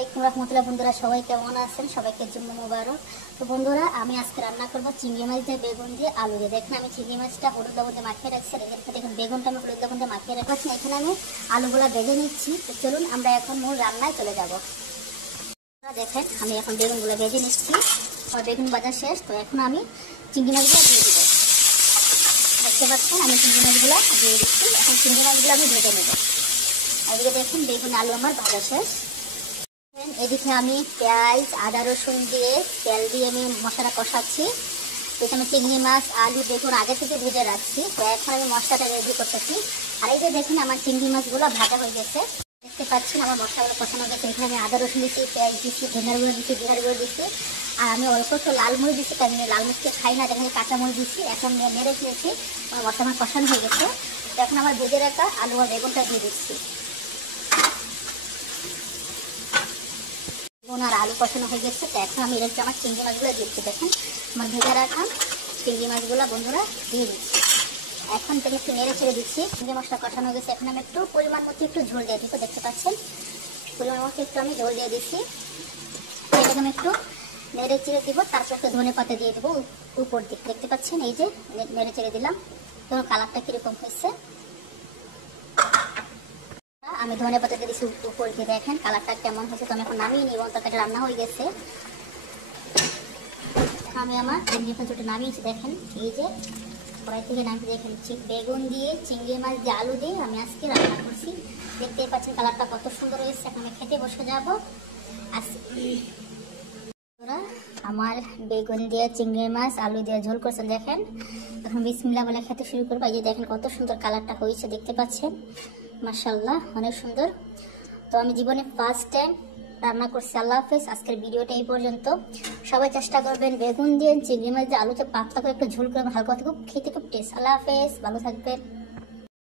আসসালামু রাহমাতুল্লাহ। বন্ধুরা সবাই কেমন আছেন? সবাইকে জুম্মা মুবারক। তো বন্ধুরা আমি আজকে রান্না করব চিংড়ি মাছ দিয়ে বেগুন দিয়ে আলু দিয়ে। দেখেন আমি চিংড়ি মাছটা হলুদ লবণ দিয়ে মাখিয়ে রাখছি, দেখুন বেগুনটা আমি হলুদ লবণ দিয়ে মাখিয়ে রাখছি। এখানে আমি আলুগুলা ভেজে নিচ্ছি। তো চলুন আমরা এখন মূল রান্নায় চলে যাব। দেখেন আমি এখন বেগুনগুলো ভেজে নিচ্ছি, আর বেগুন ভাজা শেষ। তো এখন আমি চিংড়ি মাছগুলো দিয়ে দিব। দেখতে পাচ্ছেন আমি চিংড়ি মাছগুলো দিয়ে দিচ্ছি। এখন চিংড়ি মাছগুলো আমি ভেজে নেব। এদিকে দেখুন বেগুন আলু আমার ভাজা শেষ। এদিকে আমি পেঁয়াজ আদা রসুন দিয়ে তেল দিয়ে আমি মশলা কষাচ্ছি। এখানে চিংড়ি মাছ আলু বেগুন আগে থেকে ভেজে রাখছি। তো এখন আমি মশলাটা রেডি করতেছি। আর এই যে দেখুন আমার চিংড়ি মাছগুলো ভাজা হয়ে গেছে, দেখতে পাচ্ছেন আমার মশলাগুলো কষানো গেছে। এখানে আমি আদা রসুন দিচ্ছি, পেঁয়াজ দিচ্ছি, ধনিয়ার গুঁড়ো দিচ্ছি, জিরার গুঁড়ো দিচ্ছি, আর আমি অল্প একটু লাল মরিচ দিচ্ছি, কারণ আমি লাল মরিচকে খাই না। দেখেন কাঁচা মরিচ দিচ্ছি। এখন নেড়ে ফেলেছি, আমার মশলা আমার কষানো হয়ে গেছে। তো এখন আমার ভেজে রাখা আলু আর বেগুনটা দিয়ে দিচ্ছি। আর আলু কষানো হয়ে গেছে। তো এখন আমি এর আমার চিংড়ি মাছগুলো দিচ্ছি। দেখেন আমার ভেজে রাখা চিংড়ি মাছগুলো বন্ধুরা দিয়ে দিচ্ছি। এখন থেকে একটু নেড়ে ছেড়ে দিচ্ছি। চিংড়ি মশলা কষানো হয়ে গেছে। এখন আমি একটু পরিমাণ মতো একটু ঝোল দিয়ে দিচ্ছি। দেখতে পাচ্ছেন পরিমাণ মতো একটু আমি ঝোল দিয়ে দিচ্ছি। এটাকে আমি একটু নেড়ে চেড়ে দিব, তারপর একটু ধনে পাতা দিয়ে দেবো উপর দিক। দেখতে পাচ্ছেন এই যে নেড়ে চেড়ে দিলাম। তো কালারটা কিরকম হয়েছে, আমি ধনে পাতা দিয়ে দিচ্ছি উপর দিয়ে। দেখেন কালারটা কেমন হয়েছে। তো আমি এখন নামিয়ে নিব, তরকারিটা রান্না হয়ে গেছে। আমি আমার চিংড়ি মাছটা নামিয়েছি। দেখেন এই যে কড়াই থেকে নামিয়ে দেখেন বেগুন দিয়ে চিংড়ি মাছ দিয়ে আলু দিয়ে আমি আজকে রান্না করছি। দেখতেই পাচ্ছেন কালারটা কত সুন্দর হয়েছে। এখন আমি খেতে বসে যাব। আমার বেগুন দিয়ে চিংড়ি মাছ আলু দিয়ে ঝোল করছেন। দেখেন এখন বিসমিল্লাহ বলে খেতে শুরু করবো। এই যে দেখেন কত সুন্দর কালারটা হয়েছে, দেখতে পাচ্ছেন মাশাআল্লাহ অনেক সুন্দর। তো আমি জীবনে ফার্স্ট টাইম রান্না করছি। আল্লাহ হাফেজ। আজকের ভিডিওটা এই পর্যন্ত। সবাই চেষ্টা করবেন বেগুন দিয়ে চিংড়ি মাছ দিয়ে আলুতে পাতলা করে একটু ঝোল করবেন, হালকা খুব খেতে খুব টেস্ট। আল্লাহ হাফেজ, ভালো থাকবেন।